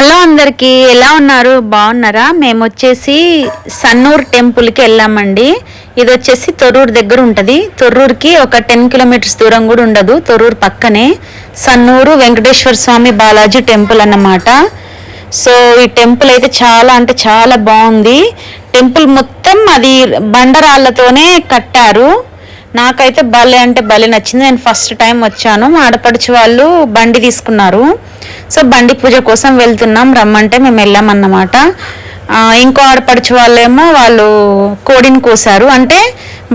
Hello అందరికీ ఎలా ఉన్నారు? బాగున్నారా? మేము వచ్చేసి సన్నూర్ టెంపుల్కి వెళ్ళామండి. ఇది వచ్చేసి తొర్రూరు దగ్గర ఉంటుంది. తొర్రూరుకి ఒక టెన్ కిలోమీటర్స్ దూరం కూడా ఉండదు. తొర్రూరు పక్కనే సన్నూరు వెంకటేశ్వర స్వామి బాలాజీ టెంపుల్ అన్నమాట. సో ఈ టెంపుల్ అయితే చాలా అంటే చాలా బాగుంది. టెంపుల్ మొత్తం అది బండరాళ్ళతోనే కట్టారు. నాకైతే భలే అంటే భలే నచ్చింది. నేను ఫస్ట్ టైం వచ్చాను. మా ఆడపడుచు వాళ్ళు బండి తీసుకున్నారు. సో బండి పూజ కోసం వెళ్తున్నాం రమ్మంటే మేము వెళ్ళామన్నమాట. ఇంకో ఆడపడుచు వాళ్ళేమో వాళ్ళు కోడిని కోసారు. అంటే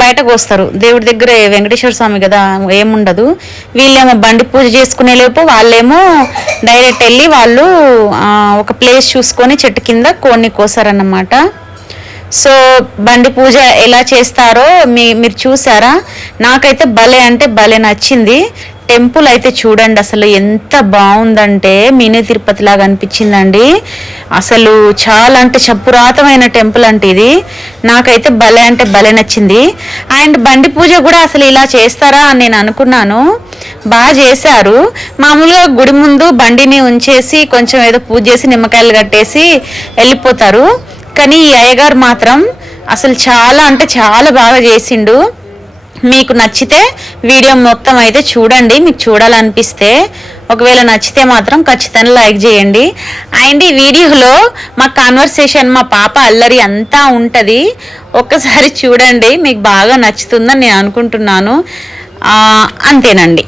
బయట కోస్తారు. దేవుడి దగ్గర వెంకటేశ్వర స్వామి కదా ఏముండదు. వీళ్ళేమో బండి పూజ చేసుకునే లోపు వాళ్ళేమో డైరెక్ట్ వెళ్ళి వాళ్ళు ఒక ప్లేస్ చూసుకొని చెట్టు కింద కోడిని కోసారన్నమాట. సో బండి పూజ ఎలా చేస్తారో మీ మీరు చూసారా? నాకైతే భలే అంటే భలే నచ్చింది. టెంపుల్ అయితే చూడండి అసలు ఎంత బాగుందంటే మినీ తిరుపతి లాగా అనిపించిందండి. అసలు చాలా అంటే చ- టెంపుల్ అంటే ఇది. నాకైతే భలే అంటే భలే నచ్చింది. అండ్ బండి పూజ కూడా అసలు ఇలా చేస్తారా అని నేను అనుకున్నాను. బాగా చేశారు. మామూలుగా గుడి ముందు బండిని ఉంచేసి కొంచెం ఏదో పూజ చేసి నిమ్మకాయలు కట్టేసి వెళ్ళిపోతారు. కానీ ఈ అయ్యగారు మాత్రం అసలు చాలా అంటే చాలా బాగా చేసిండు. మీకు నచ్చితే వీడియో మొత్తం అయితే చూడండి. మీకు చూడాలనిపిస్తే ఒకవేళ నచ్చితే మాత్రం ఖచ్చితంగా లైక్ చేయండి. అండ్ ఈ వీడియోలో మా కాన్వర్సేషన్ మా పాప అల్లరి అంతా ఉంటుంది. ఒక్కసారి చూడండి. మీకు బాగా నచ్చుతుందని నేను అనుకుంటున్నాను. అంతేనండి.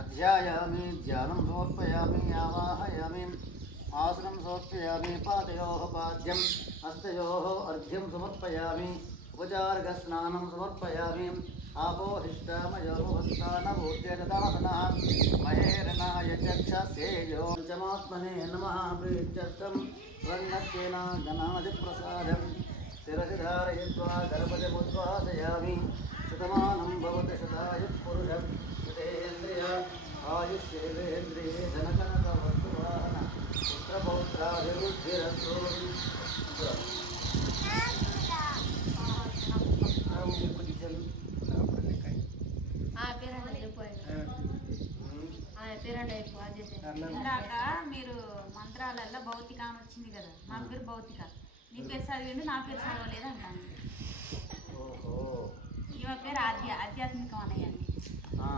అధ్యాయామి ధ్యానం సమర్పయామి ఆవాహయ आसनम सोत्पयामि पाद पाद्यम हस्तो अर्घ्यम समर्पयामि उपचार्घस्नानं समर्पयामि। आपोहिष्टामयोस्तानभूत्यनः महेरणाय चक्षसेयो। पञ्चमात्मने नमः प्रीत्यर्थं रङ्गत्वेन गणादिप्रसादं शिरसिधारयित्वा गर्भजमुद्वासयामि शतमानं भवति शतायुः पुरुषं धनकनक। ఇందాక మీరు మంత్రాలల్లో భౌతిక అని వచ్చింది కదా నా పేరు భౌతిక. నీ పేరు చదివిండు నా పేరు చదవలేదు అంటాను. ఈమె పేరు ఆధ్య ఆధ్యాత్మికం అనేయండి ఆ,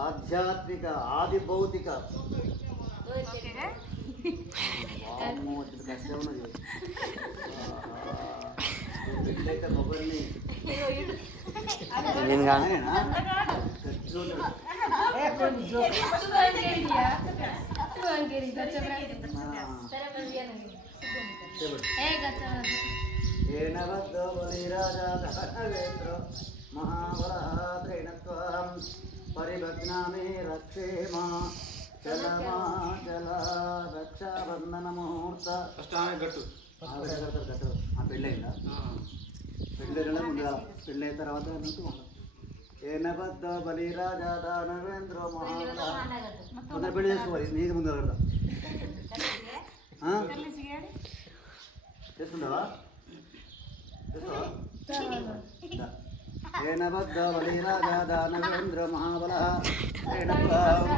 ఆధ్యాత్మిక ఆది భౌతిక. ఓకేగా వామ్మో, ఇది కష్టం ఉన్నది బిడ్డలైతే మొబైల్ని ఆయనేనా? గట్టి ఉంటాడు. చెప్పండి. ఏనబద్ధో బలిరాజా ధనవేత్ర మహావరహాత్రేణత్వం పరిభగ్నామి రక్షేమ చలమా చల రక్షాబంధన ముహూర్త ఫస్ట్ ఆమె గట్టు. కట్టు ఆ పెళ్ళయిందా? పెళ్ళైన ముందుగా పెళ్ళైన తర్వాత అన్నట్టు ఏనబద్ధ బలిరాజా దానవేంద్ర మహావర కొందరు పెళ్ళి చేసుకోవాలి నీకు ముందు కడతా చేసుకుంటావా చేసుకుంటావా దా. ఏనబద్ధ బలిరాజా దానవేంద్ర మహాబల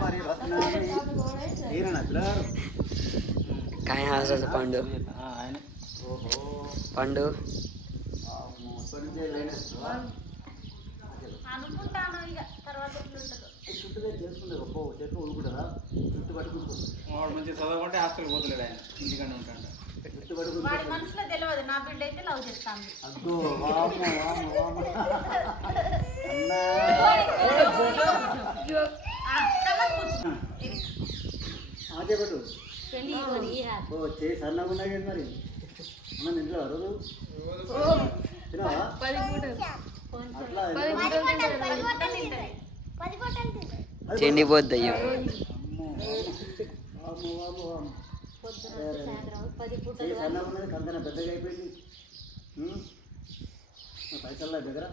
పరిరత్నామి ఈయన పిల్లగారు काय हसायचं पांडू ఆయన ఓహో पांडू వామ్మో, ఇప్పటి నుంచే లైన్ వేస్తున్నావా? అనుకుంటాను ఇక తర్వాత ఎట్లుంటుందో ఈ చుట్టూ చేసుకుంటే గొప్ప చెట్టు ఊరుకుంటారా చుట్టు పట్టుకుంటుంది వాడు మంచి చదవకుంటే హాస్టల్కి పోతలేడు ఆయన ఇంటికన్నా ఉంటాడు చుట్టు వాడి మనసులో తెలియదు నా బిడ్డ అయితే లవ్ చేస్తాను ఓ చేయి సన్నగా ఉన్నాయి మరి. రోజు? తినవా? అట్లా వాము వాము వాము చేయి సన్నగా ఉన్నది కంకణ పెద్దగా అయిపోయింది. ఉం? నా పైసలు దగ్గర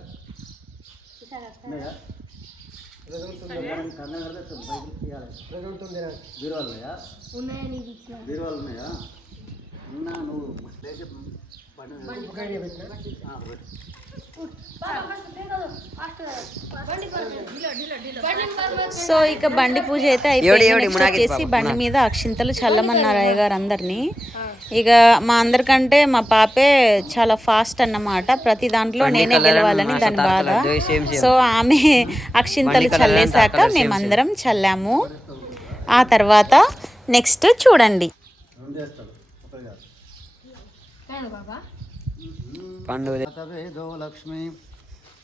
బీరువాలు ఉన్నాయా? బీరువాలు ఉన్నాయా? ఉన్నా నువ్వు. లేచి పండు ఆ, పెట్టు. సో ఇక బండి పూజ అయితే అయిపోయింది. బాబు, బండి మీద అక్షింతలు చల్లమన్నారు అయ్యగారు అందరినీ. ఇక మా అందరికంటే మా పాపే చాలా ఫాస్ట్ అన్నమాట. ప్రతి దాంట్లో నేనే గెలవాలని దాని బాధ. సో ఆమె అక్షింతలు చల్లేశాక మేమందరం చల్లాము. ఆ తర్వాత నెక్స్ట్ చూడండి. కాదు పండుగ లక్ష్మి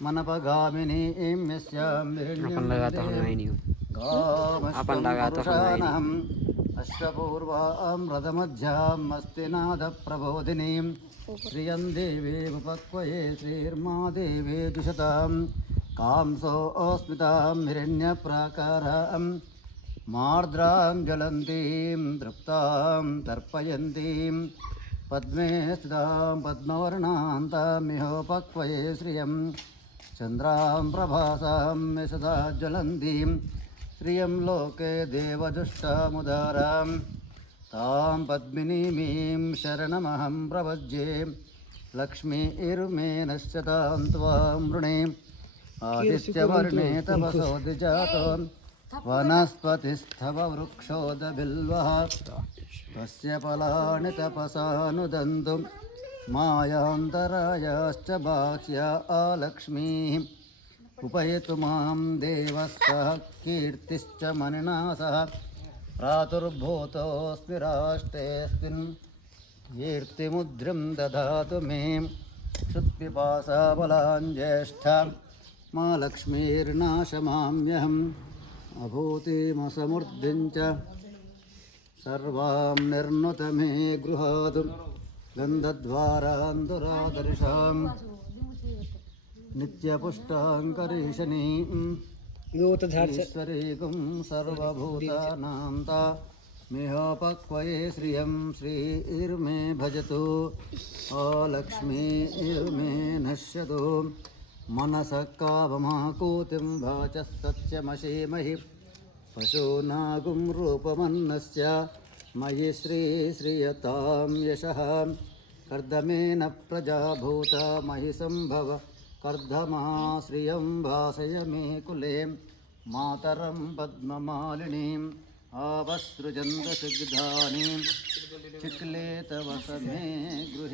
మనపగామిని ఏం పండుగ ఆ పండగ గామశ్వపురుషాణం అశ్వపూర్వాం రథమధ్యాం మస్తినాథ ప్రబోధినీం. శ్రియం దేవీముపక్వయే శ్రీర్మా దేవే దుషతాం. కాంసోస్మితాం హిరణ్యప్రాకారాం. మార్ద్రాం జ్వలంతీం తృప్తాం తర్పయంతీం. पद्मे स्थितां पद्मवर्णान्तामिहोपक्वये श्रियं चन्द्रां प्रभासां यशदा ज्वलन्तीं श्रियं लोके देवजुष्टामुदारां तां पद्मिनीमीं शरणमहं प्रभज्ये लक्ष्मीर्मेनश्च तां त्वां वृणे आदित्यवर्णे तपसो द्विजातो वनस्पतिस्थव वृक्षोदबिल्वः तस्य फलानि तपसानुदन्तुं मायान्तरायाश्च बाह्या आलक्ष्मीः उपयतु माँ देवः कीर्तिश्च मनिना सह प्रातुर्भूतोऽस्मि राष्ट्रेऽस्मिन् कीर्तिमुद्रिं ददातु मे क्षुत्पिपासाबलाञ्ज्येष्ठ मा लक्ष्मीर्नाशमाम्यहम् अभूतिमसमृद्धिं च सर्वां निर्नुत मे गृहात् गन्धद्वारान्दुरादर्शां नित्यपुष्टाङ्करीशनीं ईश्वरीगुं सर्वभूतानां ता मेहोपक्वये श्रियं श्रीर्मे भजतु। ओ लक्ष्मी इर्मे नश्यतु। मनसकावमकोतिं वाचस्तच्चमशीमहि पशूनागुं रूपमन्नस्य मयि श्रीश्रियतां यशः कर्दमेन प्रजाभूता मयि सम्भव कर्धमाश्रियं भासय मे कुले मातरं पद्ममालिनीम् आवसृजन्द्रसिद्धानीं चिक्ले तवस मे गृह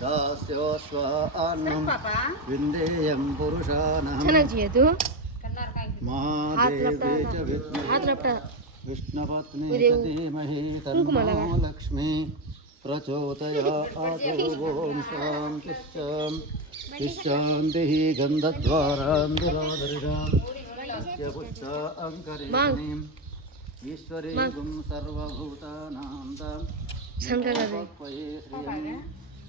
దాస్యోస్వ అన్నం విందేయం పురుషాణం మహాదేవే చ విద్మహే విష్ణుపత్ని చ ధీమహి తన్నో లక్ష్మీ ప్రచోదయాతు ఓం శాంతిశ్చాం. తిశాంతిః గంధద్వారాంధురాదరిషాం నిత్యపుష్టాంకరీణీం ఈశ్వరీగుం సర్వభూతానాం తాం నిత్యపక్వయే శ్రియం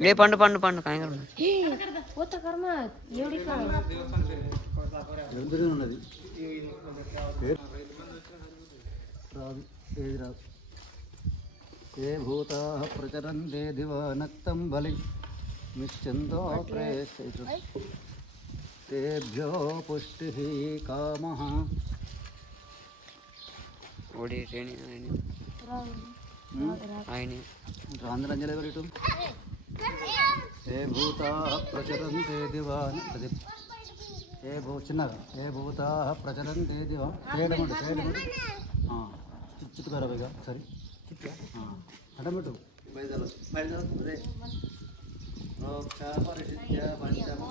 ఏ పండు పండు పండు కాయగలరు పోత కర్మ ఉన్నది? రాదు ఏది రాదు. ఏ భూతా ప్రచరంతే దివానక్తం బలి నిశ్చందో ప్రేషితు తేభ్యో పుష్టి కామ. ఓడి రేణి ఆయన. ఆంధ్రంజలి ఎవరిటు ఏ భూతా ప్రచరంతే దివాన. అది ఏ భూ చిన్నగా. ఏ భూతా ప్రచరంతే దివా చేయడమంటు చేయడమంటు చిత్తు పేరవిగా సరే. అడమిటు బయలుదేరు రే మోక్ష పరిశుద్ధ్య పంచమ.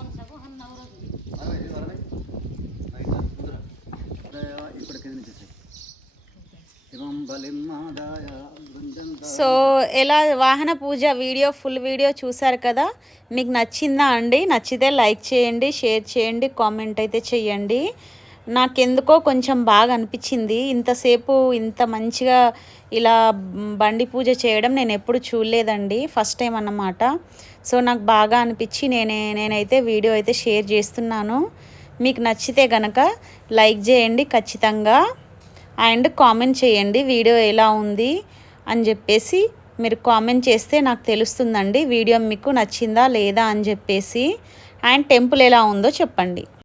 సో ఎలా వాహన పూజ వీడియో ఫుల్ వీడియో చూసారు కదా? మీకు నచ్చిందా అండి? నచ్చితే లైక్ చేయండి షేర్ చేయండి కామెంట్ అయితే చేయండి. నాకెందుకో కొంచెం బాగా అనిపించింది. ఇంతసేపు ఇంత మంచిగా ఇలా బండి పూజ చేయడం నేను ఎప్పుడు చూడలేదండి. ఫస్ట్ టైం అన్నమాట. సో నాకు బాగా అనిపించి నేనే నేనైతే వీడియో అయితే షేర్ చేస్తున్నాను. మీకు నచ్చితే గనక లైక్ చేయండి ఖచ్చితంగా. అండ్ కామెంట్ చేయండి వీడియో ఎలా ఉంది అని చెప్పేసి మీరు కామెంట్ చేస్తే నాకు తెలుస్తుందండి. వీడియో మీకు నచ్చిందా లేదా అని చెప్పేసి. అండ్ టెంపుల్ ఎలా ఉందో చెప్పండి.